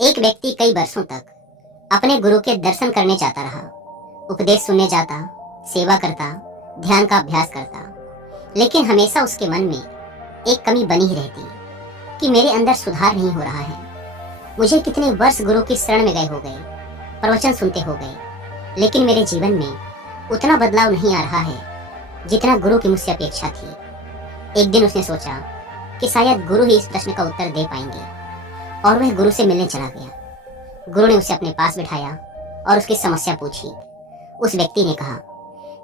एक व्यक्ति कई वर्षों तक अपने गुरु के दर्शन करने जाता रहा, उपदेश सुनने जाता, सेवा करता, ध्यान का अभ्यास करता, लेकिन हमेशा उसके मन में एक कमी बनी ही रहती कि मेरे अंदर सुधार नहीं हो रहा है। मुझे कितने वर्ष गुरु की शरण में गए हो गए, प्रवचन सुनते हो गए, लेकिन मेरे जीवन में उतना बदलाव नहीं आ रहा है जितना गुरु की मुझसे अपेक्षा थी। एक दिन उसने सोचा कि शायद गुरु ही इस प्रश्न का उत्तर दे पाएंगे और वह गुरु से मिलने चला गया। गुरु ने उसे अपने पास बिठाया और उसकी समस्या पूछी। उस व्यक्ति ने कहा,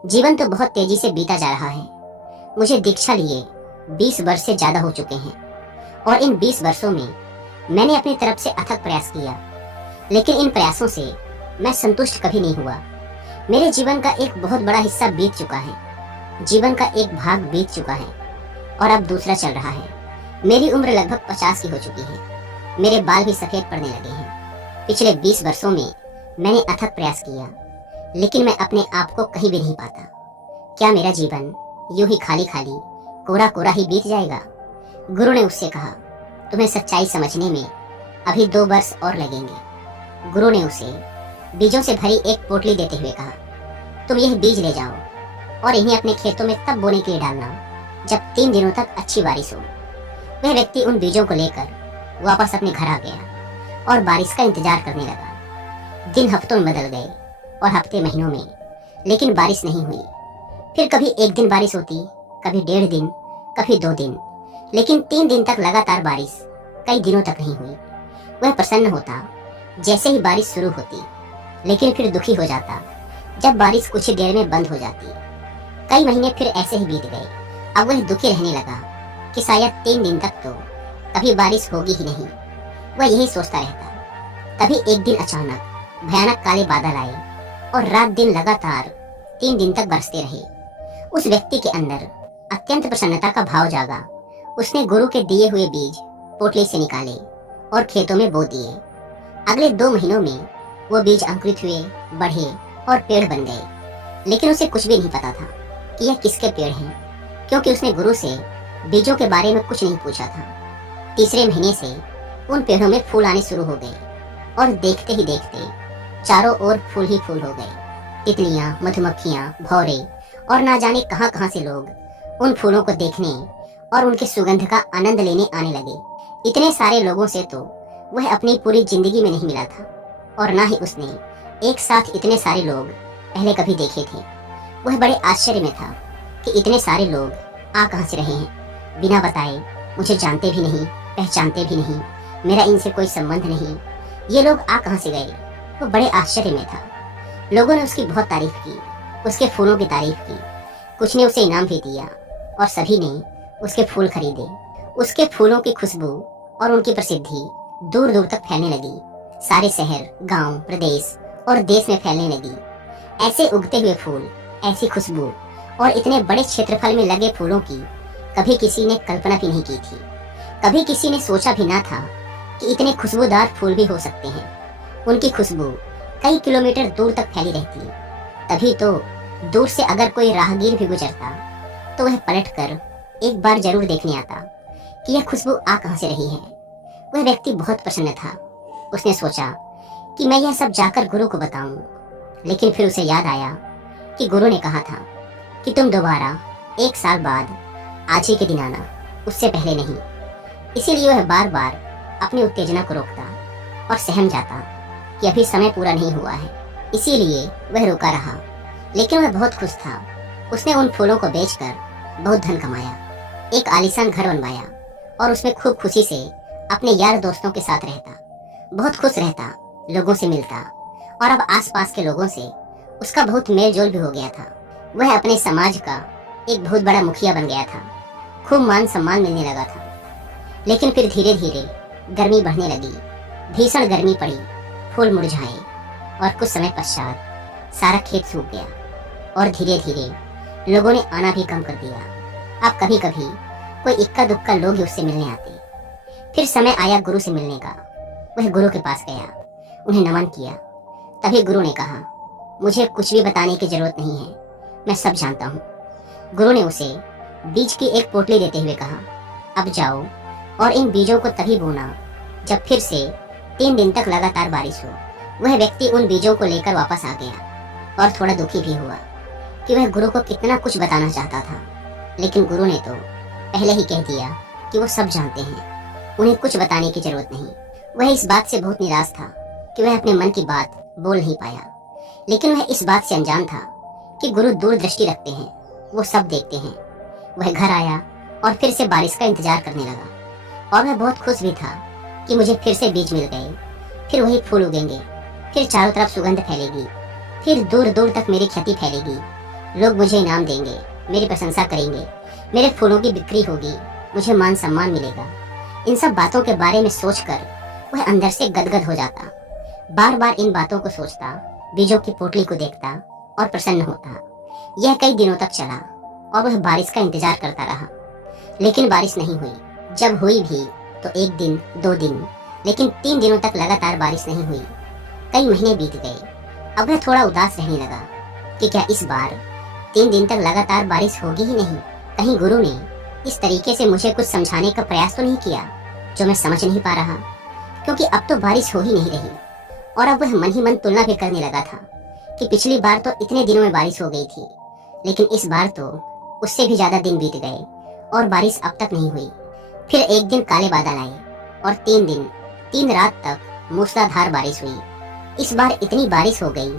जीवन तो बहुत तेजी से बीता जा रहा है। मुझे दीक्षा लिए 20 वर्ष से ज्यादा हो चुके हैं और इन 20 वर्षों में मैंने अपनी तरफ से अथक प्रयास किया, लेकिन इन प्रयासों से मैं संतुष्ट कभी नहीं हुआ। मेरे जीवन का एक बहुत बड़ा हिस्सा बीत चुका है, जीवन का एक भाग बीत चुका है और अब दूसरा चल रहा है। मेरी उम्र लगभग 50 की हो चुकी है, मेरे बाल भी सफेद पड़ने लगे हैं। पिछले 20 वर्षों में मैंने अथक प्रयास किया, लेकिन मैं अपने आप को कहीं भी नहीं पाता। क्या मेरा जीवन यूं ही खाली खाली, कोरा कोरा ही बीत जाएगा? गुरु ने उससे कहा, तुम्हें सच्चाई समझने में अभी 2 वर्ष और लगेंगे। गुरु ने उसे बीजों से भरी एक पोटली देते हुए कहा, तुम यह बीज ले जाओ और इन्हें अपने खेतों में तब बोने के लिए डालना जब 3 दिनों तक अच्छी बारिश हो। वह व्यक्ति उन बीजों को लेकर वापस अपने घर आ गया और बारिश का इंतजार करने लगा। दिन हफ्तों में बदल गए और हफ्ते महीनों में, लेकिन बारिश नहीं हुई। फिर कभी 1 दिन बारिश होती, कभी 1.5 दिन, कभी 2 दिन, लेकिन 3 दिन तक लगातार बारिश कई दिनों तक नहीं हुई। वह प्रसन्न होता जैसे ही बारिश शुरू होती, लेकिन फिर दुखी हो जाता जब बारिश कुछ ही देर में बंद हो जाती। कई महीने फिर ऐसे ही बीत गए। अब वह दुखी रहने लगा कि शायद 3 दिन तक तो कभी बारिश होगी ही नहीं। वह यही सोचता रहता। तभी एक दिन अचानक भयानक काले बादल आए और रात दिन लगातार 3 दिन तक बरसते रहे। उस व्यक्ति के अंदर अत्यंत प्रसन्नता का भाव जागा। उसने गुरु के दिए हुए बीज पोटली से निकाले और खेतों में बो दिए। अगले 2 महीनों में वो बीज अंकुरित हुए, बढ़े और पेड़ बन गए, लेकिन उसे कुछ भी नहीं पता था कि यह किसके पेड़ हैं, क्योंकि उसने गुरु से बीजों के बारे में कुछ नहीं पूछा था। तीसरे महीने से उन पेड़ों में फूल आने शुरू हो गए और देखते ही देखते चारों ओर फूल ही फूल हो गए। तितलियां, मधुमक्खियां, भौरे और ना जाने कहां कहां से लोग उन फूलों को देखने और उनके सुगंध का आनंद लेने आने लगे। इतने सारे लोगों से तो वह अपनी पूरी जिंदगी में नहीं मिला था और ना ही उसने एक साथ इतने सारे लोग पहले कभी देखे थे। वह बड़े आश्चर्य में था कि इतने सारे लोग आ कहां से रहे हैं, बिना बताए, मुझे जानते भी नहीं, पहचानते भी नहीं, मेरा इनसे कोई संबंध नहीं, ये लोग आ कहां से गए? वो बड़े आश्चर्य में था। लोगों ने उसकी बहुत तारीफ की, उसके फूलों की तारीफ की, कुछ ने उसे इनाम भी दिया और सभी ने उसके फूल खरीदे। उसके फूलों की खुशबू और उनकी प्रसिद्धि दूर दूर तक फैलने लगी। सारे शहर, गांव, प्रदेश और देश में फैलने लगी। ऐसे उगते हुए फूल, ऐसी खुशबू और इतने बड़े क्षेत्रफल में लगे फूलों की कभी किसी ने कल्पना भी नहीं की थी। कभी किसी ने सोचा भी ना था कि इतने खुशबूदार फूल भी हो सकते हैं। उनकी खुशबू कई किलोमीटर दूर तक फैली रहती। तभी तो दूर से अगर कोई राहगीर भी गुजरता तो वह पलटकर एक बार जरूर देखने आता कि यह खुशबू आ कहां से रही है। वह व्यक्ति बहुत प्रसन्न था। उसने सोचा कि मैं यह सब जाकर गुरु को बताऊं, लेकिन फिर उसे याद आया कि गुरु ने कहा था कि तुम दोबारा 1 साल बाद आज ही के दिन आना, उससे पहले नहीं। इसीलिए वह बार बार अपनी उत्तेजना को रोकता और सहम जाता कि अभी समय पूरा नहीं हुआ है। इसीलिए वह रुका रहा, लेकिन वह बहुत खुश था। उसने उन फूलों को बेचकर बहुत धन कमाया, एक आलीशान घर बनवाया और उसमें खूब खुशी से अपने यार दोस्तों के साथ रहता। बहुत खुश रहता, लोगों से मिलता और अब आसपास के लोगों से उसका बहुत मेल जोल भी हो गया था। वह अपने समाज का एक बहुत बड़ा मुखिया बन गया था। खूब मान सम्मान मिलने लगा था। लेकिन फिर धीरे धीरे गर्मी बढ़ने लगी। भीषण गर्मी पड़ी, फूल मुरझाए और कुछ समय पश्चात सारा खेत सूख गया और धीरे धीरे लोगों ने आना भी कम कर दिया। अब कभी कभी कोई इक्का दुक्का लोग ही उससे मिलने आते। फिर समय आया गुरु से मिलने का। वह गुरु के पास गया, उन्हें नमन किया। तभी गुरु ने कहा, मुझे कुछ भी बताने की जरूरत नहीं है, मैं सब जानता हूँ। गुरु ने उसे बीज की एक पोटली देते हुए कहा, अब जाओ और इन बीजों को तभी बोना जब फिर से 3 दिन तक लगातार बारिश हो। वह व्यक्ति उन बीजों को लेकर वापस आ गया और थोड़ा दुखी भी हुआ कि वह गुरु को कितना कुछ बताना चाहता था, लेकिन गुरु ने तो पहले ही कह दिया कि वो सब जानते हैं, उन्हें कुछ बताने की जरूरत नहीं। वह इस बात से बहुत निराश था कि वह अपने मन की बात बोल नहीं पाया, लेकिन वह इस बात से अनजान था कि गुरु दूरदृष्टि रखते हैं, वो सब देखते हैं। वह घर आया और फिर से बारिश का इंतजार करने लगा और वह बहुत खुश भी था कि मुझे फिर से बीज मिल गए, फिर वही फूल उगेंगे, फिर चारों तरफ सुगंध फैलेगी, फिर दूर दूर तक मेरी ख्याति फैलेगी, लोग मुझे इनाम देंगे, मेरी प्रशंसा करेंगे, मेरे फूलों की बिक्री होगी, मुझे मान सम्मान मिलेगा। इन सब बातों के बारे में सोचकर वह अंदर से गदगद हो जाता। बार बार इन बातों को सोचता, बीजों की पोटली को देखता और प्रसन्न होता। यह कई दिनों तक चला और वह बारिश का इंतजार करता रहा, लेकिन बारिश नहीं हुई। जब हुई भी तो 1 दिन 2 दिन, लेकिन 3 दिनों तक लगातार बारिश नहीं हुई। कई महीने बीत गए। अब वह थोड़ा उदास रहने लगा कि क्या इस बार 3 दिन तक लगातार बारिश होगी ही नहीं। कहीं गुरु ने इस तरीके से मुझे कुछ समझाने का प्रयास तो नहीं किया जो मैं समझ नहीं पा रहा, क्योंकि अब तो बारिश हो ही नहीं रही। और अब वह मन ही मन तुलना भी करने लगा था कि पिछली बार तो इतने दिनों में बारिश हो गई थी, लेकिन इस बार तो उससे भी ज्यादा दिन बीत गए और बारिश अब तक नहीं हुई। फिर एक दिन काले बादल आए और 3 दिन 3 रात तक मूसलाधार बारिश हुई। इस बार इतनी बारिश हो गई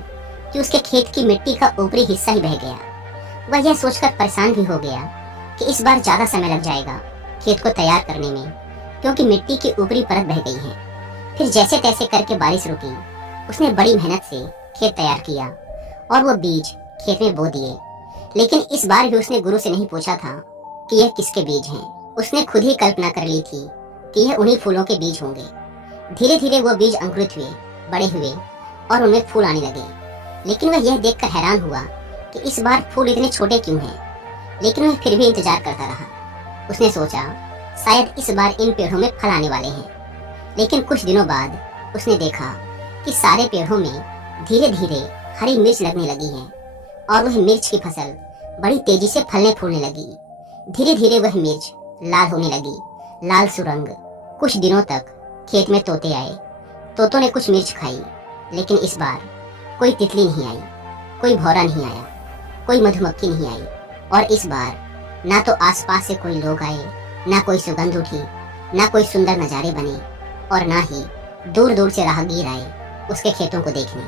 कि उसके खेत की मिट्टी का ऊपरी हिस्सा ही बह गया। वह यह सोचकर परेशान भी हो गया कि इस बार ज्यादा समय लग जाएगा खेत को तैयार करने में, क्योंकि मिट्टी की ऊपरी परत बह गई है। फिर जैसे तैसे करके बारिश रुकी। उसने बड़ी मेहनत से खेत तैयार किया और वो बीज खेत में बो दिए, लेकिन इस बार भी उसने गुरु से नहीं पूछा था कि यह किसके बीज हैं। उसने खुद ही कल्पना कर ली थी कि यह उन्हीं फूलों के बीज होंगे। धीरे धीरे वो बीज अंकुरित हुए, बड़े हुए और उनमें फूल आने लगे। लेकिन वह यह देखकर हैरान हुआ कि इस बार फूल इतने छोटे क्यों हैं। लेकिन वह फिर भी इंतजार करता रहा। उसने सोचा शायद इस बार इन पेड़ों में फल आने वाले हैं। लेकिन कुछ दिनों बाद उसने देखा कि सारे पेड़ों में धीरे धीरे हरी मिर्च लगने लगी है और वह मिर्च की फसल बड़ी तेजी से फलने फूलने लगी। धीरे धीरे वह मिर्च लाल होने लगी, लाल सुरंग। कुछ दिनों तक खेत में तोते आए। तोतों ने कुछ मिर्च खाई, लेकिन इस बार कोई तितली नहीं आई, कोई भौरा नहीं आया, कोई मधुमक्खी नहीं आई। और इस बार ना तो आसपास से कोई लोग आए, ना कोई सुगंध उठी, ना कोई सुंदर नजारे बने और ना ही दूर दूर से राहगीर आए उसके खेतों को देखने।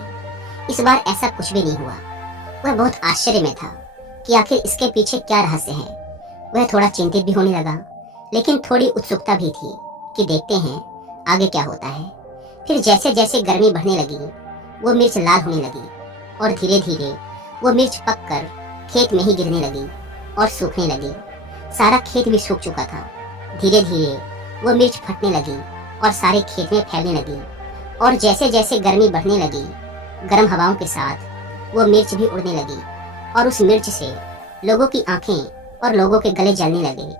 इस बार ऐसा कुछ भी नहीं हुआ। वह बहुत आश्चर्य में था कि आखिर इसके पीछे क्या रहस्य है। वह थोड़ा चिंतित भी होने लगा, लेकिन थोड़ी उत्सुकता भी थी कि देखते हैं आगे क्या होता है। फिर जैसे जैसे गर्मी बढ़ने लगी, वो मिर्च लाल होने लगी और धीरे धीरे वो मिर्च पककर खेत में ही गिरने लगी और सूखने लगी। सारा खेत भी सूख चुका था। धीरे धीरे वो मिर्च फटने लगी और सारे खेत में फैलने लगी। और जैसे जैसे गर्मी बढ़ने लगी, गर्म हवाओं के साथ वो मिर्च भी उड़ने लगी और उस मिर्च से लोगों की आंखें और लोगों के गले जलने लगे।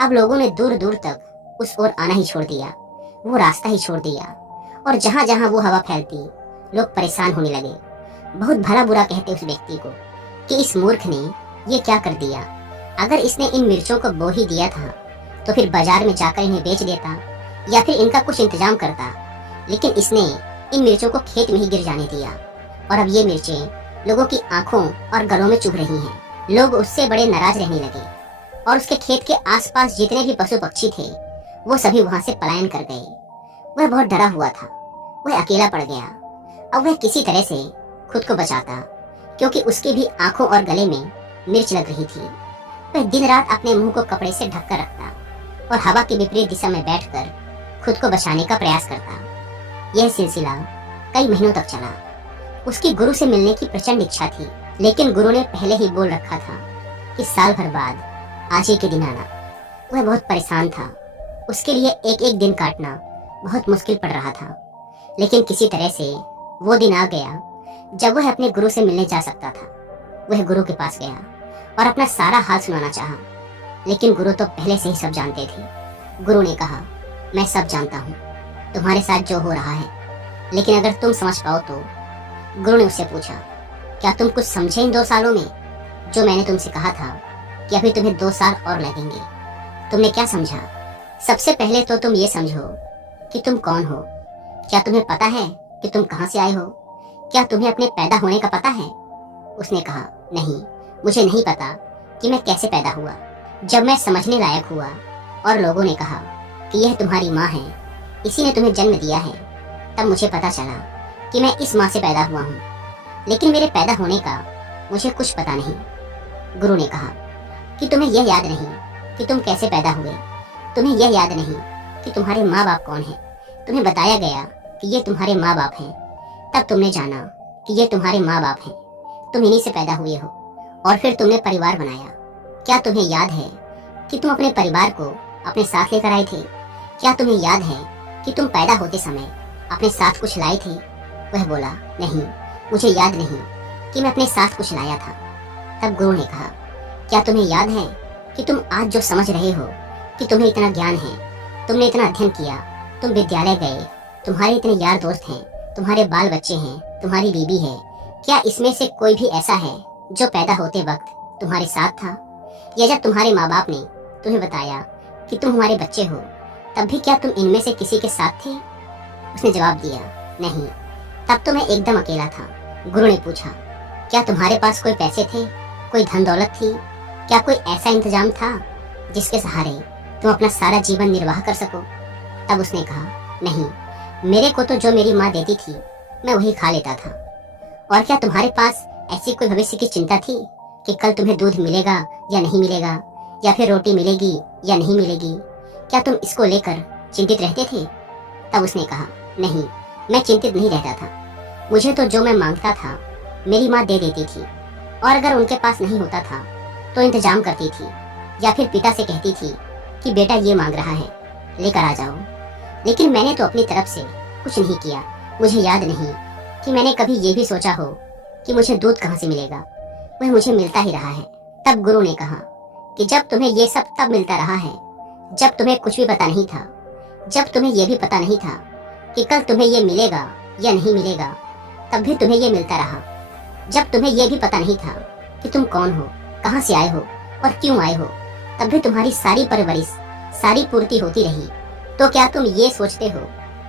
अब लोगों ने दूर दूर तक उस ओर आना ही छोड़ दिया, वो रास्ता ही छोड़ दिया और जहां जहां वो हवा फैलती लोग परेशान होने लगे। बहुत भला बुरा कहते उस व्यक्ति को कि इस मूर्ख ने ये क्या कर दिया। अगर इसने इन मिर्चों को बो ही दिया था तो फिर बाजार में जाकर इन्हें बेच देता या फिर इनका कुछ इंतजाम करता, लेकिन इसने इन मिर्चों को खेत में ही गिर जाने दिया और अब ये मिर्चें लोगों की आंखों और गलों में चुभ रही हैं। लोग उससे बड़े नाराज रहने लगे और उसके खेत के आसपास जितने भी पशु पक्षी थे वो सभी वहां से पलायन कर गए। वह बहुत डरा हुआ था, वह अकेला पड़ गया। अब वह किसी तरह से खुद को बचाता, क्योंकि उसकी भी आंखों और गले में मिर्च लग रही थी। वह दिन रात अपने मुंह को कपड़े से ढककर रखता और हवा के विपरीत दिशा में बैठकर खुद को बचाने का प्रयास करता। यह सिलसिला कई महीनों तक चला। उसकी गुरु से मिलने की प्रचंड इच्छा थी, लेकिन गुरु ने पहले ही बोल रखा था कि साल भर बाद आज ही के दिन आना। वह बहुत परेशान था। उसके लिए एक एक दिन काटना बहुत मुश्किल पड़ रहा था, लेकिन किसी तरह से वो दिन आ गया जब वह अपने गुरु से मिलने जा सकता था। वह गुरु के पास गया और अपना सारा हाल सुनाना चाहा, लेकिन गुरु तो पहले से ही सब जानते थे। गुरु ने कहा, मैं सब जानता हूँ, तुम्हारे साथ जो हो रहा है, लेकिन अगर तुम समझ पाओ तो। गुरु ने उससे पूछा, क्या तुम कुछ समझे इन 2 सालों में जो मैंने तुमसे कहा था कि अभी तुम्हें 2 साल और लगेंगे? तुमने क्या समझा? सबसे पहले तो तुम ये समझो कि तुम कौन हो, क्या तुम्हें पता है कि तुम कहाँ से आए हो? क्या तुम्हें अपने पैदा होने का पता है? उसने कहा, नहीं, मुझे नहीं पता कि मैं कैसे पैदा हुआ। जब मैं समझने लायक हुआ और लोगों ने कहा कि यह तुम्हारी माँ है, इसी ने तुम्हें जन्म दिया है, तब मुझे पता चला कि मैं इस माँ से पैदा हुआ हूँ। लेकिन मेरे पैदा होने का मुझे कुछ पता नहीं। गुरु ने कहा कि तुम्हें यह याद नहीं कि तुम कैसे पैदा हुए, तुम्हें यह याद नहीं कि तुम्हारे माँ बाप कौन है। तुम्हें बताया गया कि ये तुम्हारे माँ बाप हैं, तब तुमने जाना कि ये तुम्हारे माँ बाप हैं, तुम इन्हीं से पैदा हुए हो, और फिर तुमने परिवार बनाया। क्या तुम्हें याद है कि तुम अपने परिवार को अपने साथ लेकर आए थे? क्या तुम्हें याद है कि तुम पैदा होते समय अपने साथ कुछ लाए थे? वह बोला, नहीं, मुझे याद नहीं कि मैं अपने साथ कुछ लाया था। तब गुरु ने कहा, क्या तुम्हें याद है कि तुम आज जो समझ रहे हो कि तुम्हें इतना ज्ञान है, तुमने इतना अध्ययन किया, तुम विद्यालय गए, तुम्हारे इतने यार दोस्त हैं, तुम्हारे बाल बच्चे हैं, तुम्हारी बीबी है, क्या इसमें से कोई भी ऐसा है जो पैदा होते वक्त तुम्हारे साथ था? या जब तुम्हारे माँ बाप ने तुम्हें बताया कि तुम हमारे बच्चे हो, तब भी क्या तुम इनमें से किसी के साथ थे? उसने जवाब दिया, नहीं, तब तो मैं एकदम अकेला था। गुरु ने पूछा, क्या तुम्हारे पास कोई पैसे थे, कोई धन दौलत थी? क्या कोई ऐसा इंतजाम था जिसके सहारे तुम अपना सारा जीवन निर्वाह कर सको? तब उसने कहा, नहीं, मेरे को तो जो मेरी माँ देती थी मैं वही खा लेता था। और क्या तुम्हारे पास ऐसी कोई भविष्य की चिंता थी कि कल तुम्हें दूध मिलेगा या नहीं मिलेगा, या फिर रोटी मिलेगी या नहीं मिलेगी? क्या तुम इसको लेकर चिंतित रहते थे? तब उसने कहा, नहीं, मैं चिंतित नहीं रहता था। मुझे तो जो मैं मांगता था मेरी माँ दे देती थी, और अगर उनके पास नहीं होता था तो इंतजाम करती थी, या फिर पिता से कहती थी कि बेटा ये मांग रहा है, लेकर आ जाओ। लेकिन मैंने तो अपनी तरफ से कुछ नहीं किया। मुझे याद नहीं कि मैंने कभी ये भी सोचा हो कि मुझे दूध कहाँ से मिलेगा, वह मुझे मिलता ही रहा है। तब गुरु ने कहा कि जब तुम्हें ये सब तब मिलता रहा है जब तुम्हें कुछ भी पता नहीं था, जब तुम्हें ये भी पता नहीं था कि कल तुम्हें ये मिलेगा या नहीं मिलेगा, तब भी तुम्हें ये मिलता रहा। जब तुम्हें ये भी पता नहीं था कि तुम कौन हो, कहाँ से आए हो और क्यों आए हो, तब भी तुम्हारी सारी परवरिश, सारी पूर्ति होती रही। तो क्या तुम ये सोचते हो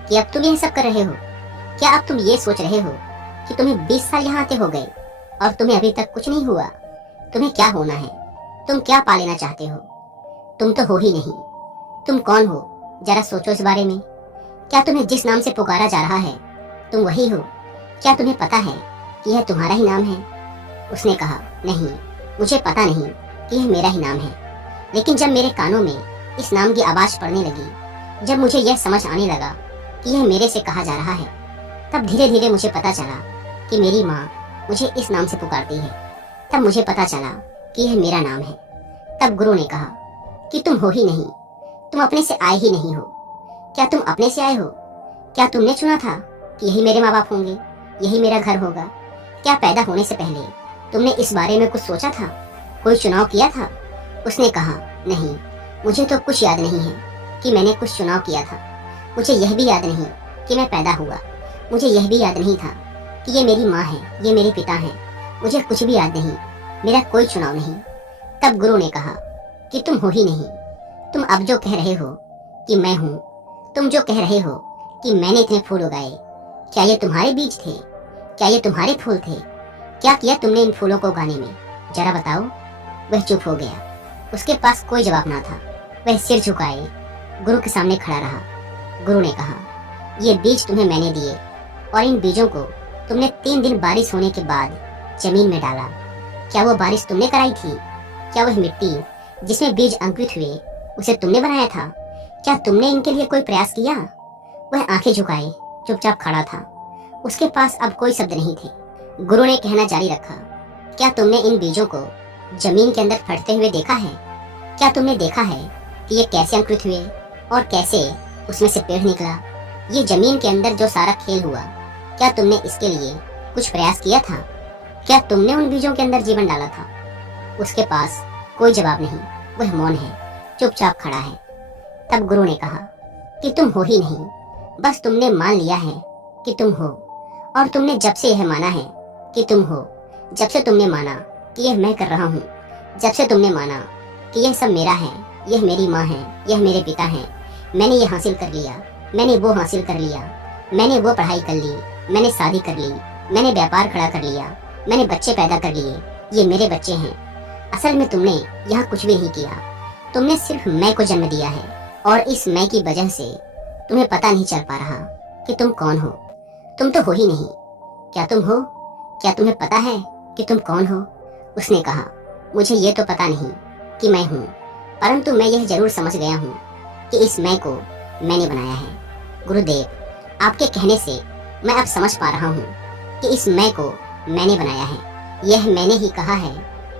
कि अब तुम यह सब कर रहे हो? क्या अब तुम ये सोच रहे हो कि तुम्हें 20 साल यहाँ आते हो गए और तुम्हें अभी तक कुछ नहीं हुआ? तुम्हें क्या होना है? तुम क्या पा लेना चाहते हो? तुम तो हो ही नहीं। तुम कौन हो, जरा सोचो इस बारे में। क्या तुम्हें जिस नाम से पुकारा जा रहा है तुम वही हो? क्या तुम्हें पता है कि यह तुम्हारा ही नाम है? उसने कहा, नहीं, मुझे पता नहीं कि यह मेरा ही नाम है। लेकिन जब मेरे कानों में इस नाम की आवाज पड़ने लगी, जब मुझे यह समझ आने लगा कि यह मेरे से कहा जा रहा है, तब धीरे धीरे मुझे पता चला कि मेरी माँ मुझे इस नाम से पुकारती है। तब मुझे पता चला कि यह मेरा नाम है। तब गुरु ने कहा कि तुम हो ही नहीं, तुम अपने से आए ही नहीं हो। क्या तुम अपने से आए हो? क्या तुमने चुना था कि यही मेरे माँ बाप होंगे, यही मेरा घर होगा? क्या पैदा होने से पहले तुमने इस बारे में कुछ सोचा था, कोई चुनाव किया था? उसने कहा, नहीं, मुझे तो कुछ याद नहीं है कि मैंने कुछ चुनाव किया था। मुझे यह भी याद नहीं कि मैं पैदा हुआ। मुझे यह भी याद नहीं था कि ये मेरी माँ है, ये मेरे पिता हैं। मुझे कुछ भी याद नहीं, मेरा कोई चुनाव नहीं। तब गुरु ने कहा कि तुम हो ही नहीं। तुम अब जो कह रहे हो कि मैं हूँ, तुम जो कह रहे हो कि मैंने इतने फूल उगाए, क्या ये तुम्हारे बीज थे? क्या ये तुम्हारे फूल थे? क्या किया तुमने इन फूलों को उगाने में, जरा बताओ। वह चुप हो गया। उसके पास कोई जवाब ना था। वह सिर झुकाए गुरु के सामने खड़ा रहा। गुरु ने कहा, ये बीज तुम्हें मैंने दिए, और इन बीजों को तुमने 3 दिन बारिश होने के बाद जमीन में डाला। क्या वो बारिश तुमने कराई थी? क्या वह मिट्टी जिसमें बीज अंकुरित हुए उसे तुमने बनाया था? क्या तुमने इनके लिए कोई प्रयास किया? वह आंखें झुकाए चुपचाप खड़ा था। उसके पास अब कोई शब्द नहीं थे। गुरु ने कहना जारी रखा, क्या तुमने इन बीजों को जमीन के अंदर फटते हुए देखा है? क्या तुमने देखा है कि ये कैसे अंकुरित हुए और कैसे उसमें से पेड़ निकला? ये जमीन के अंदर जो सारा खेल हुआ, क्या तुमने इसके लिए कुछ प्रयास किया था? क्या तुमने उन बीजों के अंदर जीवन डाला था? उसके पास कोई जवाब नहीं। वह मौन है, चुपचाप खड़ा है। तब गुरु ने कहा कि तुम हो ही नहीं, बस तुमने मान लिया है कि तुम हो। और तुमने जब से यह माना है कि तुम हो, जब से तुमने माना कि यह मैं कर रहा हूँ, जब से तुमने माना कि यह सब मेरा है, यह मेरी माँ है, यह मेरे पिता हैं, मैंने ये हासिल कर लिया, मैंने वो हासिल कर लिया, मैंने वो पढ़ाई कर ली, मैंने शादी कर ली, मैंने व्यापार खड़ा कर लिया, मैंने बच्चे पैदा कर लिए, ये मेरे बच्चे हैं। असल में तुमने यहाँ कुछ भी नहीं किया, तुमने सिर्फ मैं को जन्म दिया है और इस मैं की वजह से तुम्हें पता नहीं चल पा रहा कि तुम कौन हो। तुम तो हो ही नहीं। क्या तुम हो? क्या तुम्हें पता है कि तुम कौन हो? उसने कहा, मुझे ये तो पता नहीं कि मैं हूँ, परंतु मैं यह जरूर समझ गया हूँ कि इस मैं को मैंने बनाया है। गुरुदेव, आपके कहने से मैं अब समझ पा रहा हूँ कि इस मैं को मैंने बनाया है। यह मैंने ही कहा है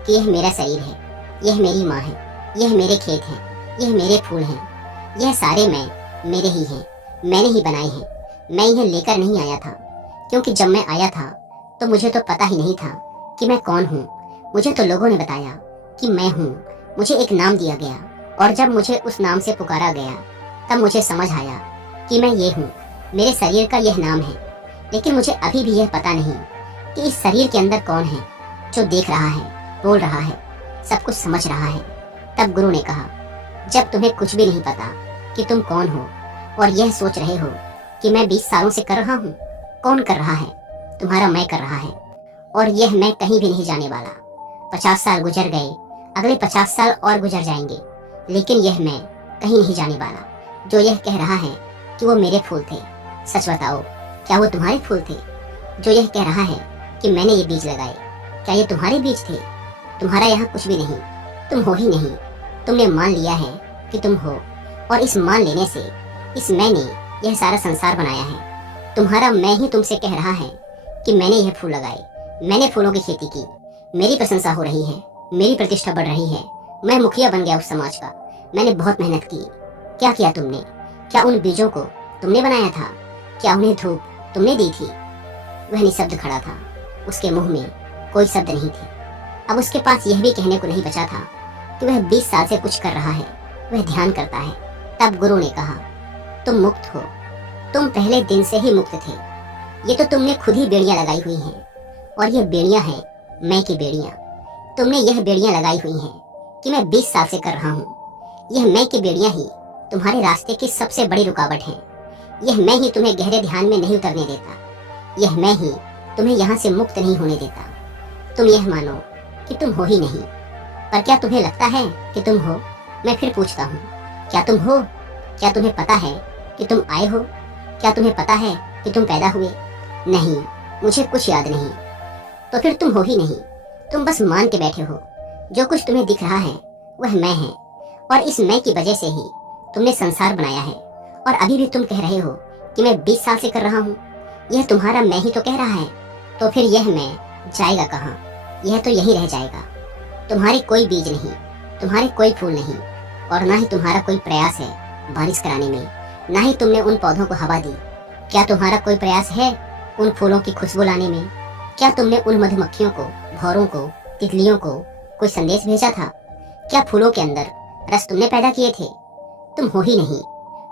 कि यह मेरा शरीर है, यह मेरी माँ है, यह मेरे खेत हैं, यह मेरे फूल हैं, यह सारे मैं मेरे ही हैं, मैंने ही बनाए हैं। मैं इन्हें लेकर नहीं आया था, क्योंकि जब मैं आया था तो मुझे तो पता ही नहीं था कि मैं कौन हूँ। मुझे तो लोगों ने बताया कि मैं हूँ, मुझे एक नाम दिया गया और जब मुझे उस नाम से पुकारा गया तब मुझे समझ आया कि मैं ये हूँ, मेरे शरीर का यह नाम है। लेकिन मुझे अभी भी यह पता नहीं कि इस शरीर के अंदर कौन है जो देख रहा है, बोल रहा है, सब कुछ समझ रहा है। तब गुरु ने कहा, जब तुम्हें कुछ भी नहीं पता कि तुम कौन हो और यह सोच रहे हो कि मैं 20 सालों से कर रहा हूँ, कौन कर रहा है? तुम्हारा मैं कर रहा है और यह मैं कहीं भी नहीं जाने वाला। 50 साल गुजर गए, अगले 50 साल और गुजर जाएंगे, लेकिन यह मैं कहीं नहीं जाने वाला। जो यह कह रहा है कि वो मेरे फूल थे, सच बताओ, क्या वो तुम्हारे फूल थे? जो यह कह रहा है कि मैंने ये बीज लगाए, क्या ये तुम्हारे बीज थे? तुम्हारा यहाँ कुछ भी नहीं, तुम हो ही नहीं। तुमने मान लिया है कि तुम हो और इस मान लेने से इस मैं ने यह सारा संसार बनाया है। तुम्हारा मैं ही तुमसे कह रहा है कि मैंने यह फूल लगाए, मैंने फूलों की खेती की, मेरी प्रशंसा हो रही है, मेरी प्रतिष्ठा बढ़ रही है, मैं मुखिया बन गया उस समाज का। मैंने बहुत मेहनत की। क्या किया तुमने? क्या उन बीजों को तुमने बनाया था? क्या उन्हें धूप तुमने दी थी? वह निशब्द खड़ा था, उसके मुंह में कोई शब्द नहीं थे। अब उसके पास यह भी कहने को नहीं बचा था कि वह 20 साल से कुछ कर रहा है, वह ध्यान करता है। तब गुरु ने कहा, तुम मुक्त हो, तुम पहले दिन से ही मुक्त थे। ये तो तुमने खुद ही बेड़ियां लगाई हुई हैं और ये बेड़ियां हैं मैं की बेड़ियां। तुमने यह बेड़ियां लगाई हुई हैं कि मैं 20 साल से कर रहा हूँ। यह मैं की बेड़ियां ही तुम्हारे रास्ते की सबसे बड़ी रुकावट है। यह मैं ही तुम्हें गहरे ध्यान में नहीं उतरने देता। यह मैं ही तुम्हें यहाँ से मुक्त नहीं होने देता। तुम यह मानो कि तुम हो ही नहीं, पर क्या तुम्हें लगता है कि तुम हो? मैं फिर पूछता हूँ, क्या तुम हो? क्या तुम्हें पता है कि तुम आए हो? क्या तुम्हें पता है कि तुम पैदा हुए? नहीं, मुझे कुछ याद नहीं। तो फिर तुम हो ही नहीं, तुम बस मान के बैठे हो। जो कुछ तुम्हें दिख रहा है वह मैं है और इस मैं की वजह से ही तुमने संसार बनाया है। और अभी भी तुम कह रहे हो कि मैं 20 साल से कर रहा हूँ। यह तुम्हारा मैं ही तो कह रहा है, तो फिर यह मैं जाएगा कहाँ? यह तो यही रह जाएगा। तुम्हारे कोई बीज नहीं, तुम्हारे कोई फूल नहीं और ना ही तुम्हारा कोई प्रयास है बारिश कराने में, ना ही तुमने उन पौधों को हवा दी। क्या तुम्हारा कोई प्रयास है उन फूलों की खुशबू लाने में? क्या तुमने उन मधुमक्खियों को, भौरों को, तितलियों को कोई संदेश भेजा था? क्या फूलों के अंदर रस तुमने पैदा किए थे? तुम हो ही नहीं,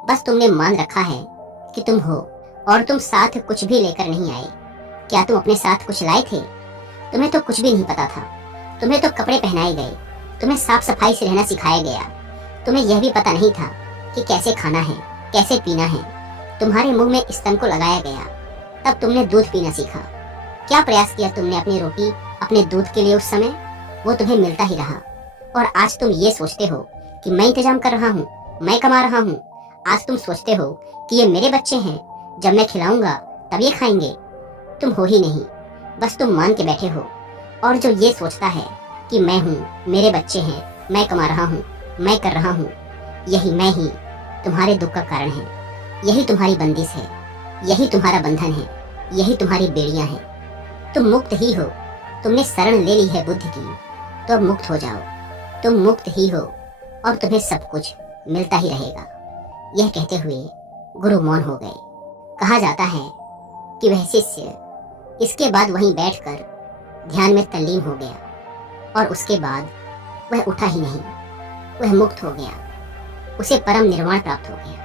बस तुमने मान रखा है कि तुम हो और तुम साथ कुछ भी लेकर नहीं आए। क्या तुम अपने साथ कुछ लाए थे? तुम्हें तो कुछ भी नहीं पता था। तुम्हें तो कपड़े पहनाए गए, तुम्हें साफ सफाई से रहना सिखाया गया। तुम्हें यह भी पता नहीं था कि कैसे खाना है, कैसे पीना है। तुम्हारे मुंह में स्तन को लगाया गया, तब तुमने दूध पीना सीखा। क्या प्रयास किया तुमने अपनी रोटी, अपने दूध के लिए? उस समय वो तुम्हें मिलता ही रहा और आज तुम ये सोचते हो कि मैं इंतजाम कर रहा हूँ, मैं कमा रहा हूँ। आज तुम सोचते हो कि ये मेरे बच्चे हैं, जब मैं खिलाऊंगा तब ये खाएंगे। तुम हो ही नहीं, बस तुम मान के बैठे हो। और जो ये सोचता है कि मैं हूँ, मेरे बच्चे हैं, मैं कमा रहा हूँ, मैं कर रहा हूँ, यही मैं ही तुम्हारे दुख का कारण है। यही तुम्हारी बंदिश है, यही तुम्हारा बंधन है, यही तुम्हारी बेड़ियां हैं। तुम मुक्त ही हो, तुमने शरण ले ली है बुद्ध की, तो अब मुक्त हो जाओ। तुम मुक्त ही हो और तुम्हें सब कुछ मिलता ही रहेगा। यह कहते हुए गुरु मौन हो गए। कहा जाता है कि वह शिष्य इसके बाद वहीं बैठकर ध्यान में तल्लीन हो गया और उसके बाद वह उठा ही नहीं। वह मुक्त हो गया, उसे परम निर्वाण प्राप्त हो गया।